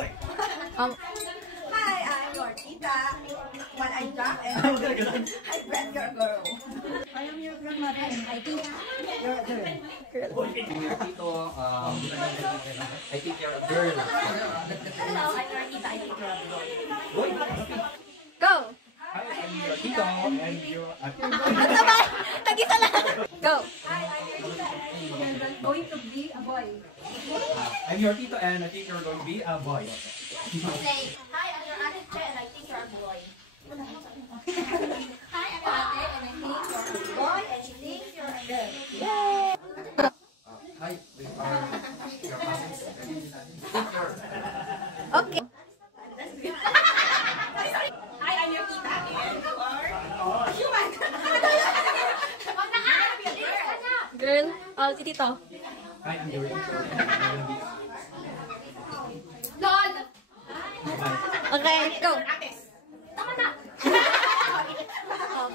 boy. Hi, I'm your tita. When I jump and I grab your girl. I am your grandmother and I think you're a girl. Your tito, I think you're a girl. Hello, I'm your tita. I think you're a boy. Boy? Go! Hi, I'm your tito and you're a Ano ba? Tag-isa lang. Go! Hi, I'm your tita and you're going to be a boy. I'm your tito and I think you're going to be a boy. Say, hi, I'm your ate Che and I think you're a boy. Hi, I'm your ate and I think you're a boy and she thinks you're a girl. Yay! Hi, we are your cousins. Okay. Hi, I'm your tita and you are human. Girl, si Tito. Hi, I'm your tito. LOL! Okay, go. Tama na!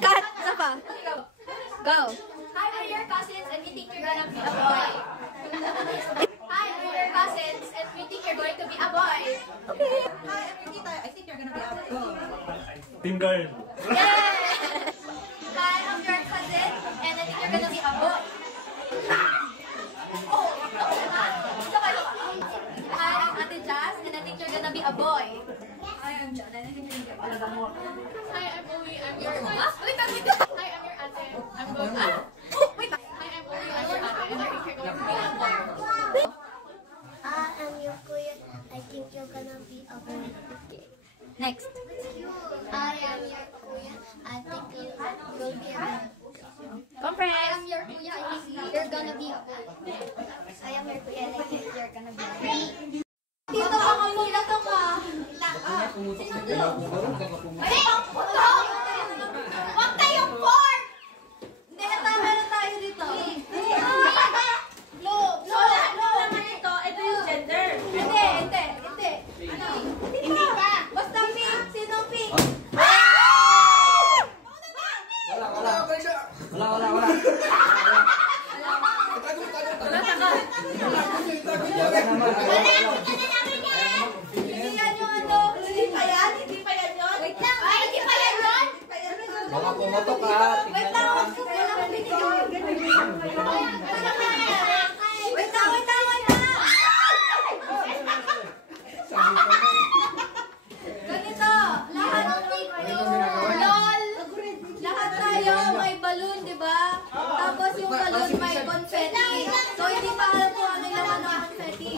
Cut! Ano pa? Go. Hi, we're your cousins and we think you're gonna be a boy. Hi, we're your cousins and we think you're going to be a boy. Okay. Hi, I'm your tita. I think you're gonna be a girl. Team girl. Yay! Hi, I'm your cousin and I think you're gonna be a boy. Oh, hi, I'm Ate Jazz and I think you're gonna be a boy. Hi, I'm John and I think you're gonna be a boy. Hi, I'm Owi. I'm your Hi, I'm your ate. I'm going to Wait, Hi, I'm Owi. I'm your ate. And I think you're going to be a boy. I'm your kuya. I think you're gonna be a boy. Next. I am your kuya. I think you will be a boy. Compress. I am your kuya. I think you're gonna be a boy. I am your kuya. I think you're gonna be a boy. Tito, ako muna to ka. Ay, ang puto! Huwag kayong pork! Hindi, tama na tayo dito. So, ano naman ito? Ito yung gender. Hindi. Ano? Hindi pa. Basta pink. Sino pink? Wala. Hindi yan yung ano. Hindi pa yan yun. Wait lang. Ay, hindi pa yan yun. Baka pumotok ka. Wait lang. Wait lang. Ganito. Lahat tayo may balloon, di ba? Tapos yung balloon may confetti. So, hindi pa alam kung ano yung laman ng confetti.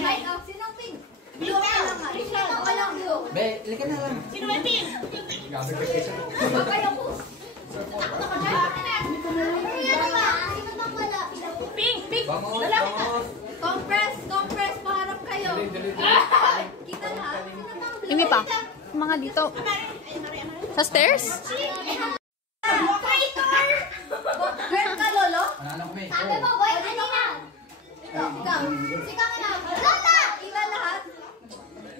Right now, sinong pink? Blue ka lang nga. Sino ka lang blue? Be, ilika na lang. Sino may pink? Gabi vacation. Huwag kayo po. Pink! Vamos. Compress, paharap kayo. Kita lahat. Hindi pa. Mga dito. Sa stairs? Girl ka, Lolo? Panalo ko, Be. Sabi mo, boy, kanina. Ikaw. Sigaw na. Lola! Kita lahat.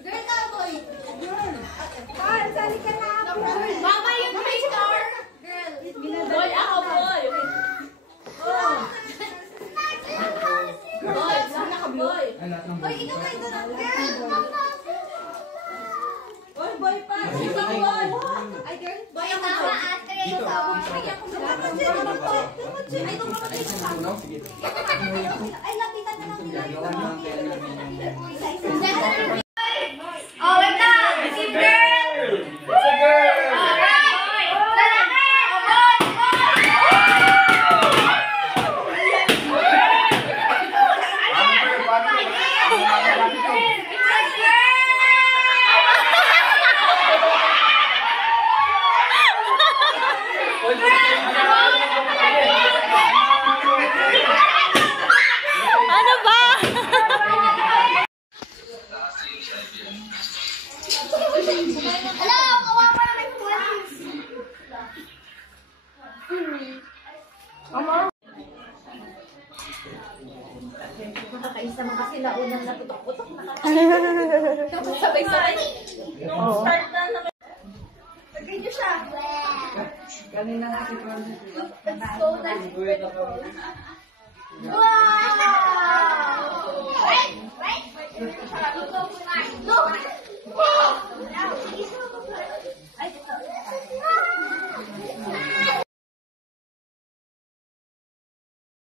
Girl ka, boy. Girl. Carl, sali ka na. Mama, yung traitor. Girl. Boy, ako boy. Boy, sana ka boy. Ay, lahat ng Hoy, ikaw kayo na. Girl. Boy pa. Ikaw, boy. Ay, girl. Boy, ako Mama, boy. ate. Dito. Ay, ako sa Ay, doon ka Ano? Sige. Ay, lapitan na lang nila. Gagawa ng tela namin. Oh, wait na! Si girl! It's a girl! Ano ba? Hello, kawawa na may police. Nakakaisa mo kasi naunang natutok-putok na ka. Tapos sabay-sabay. Nung start na naman. Nag-video siya. Kanina nga si Francis. It's so nice. Wow! Wait! No!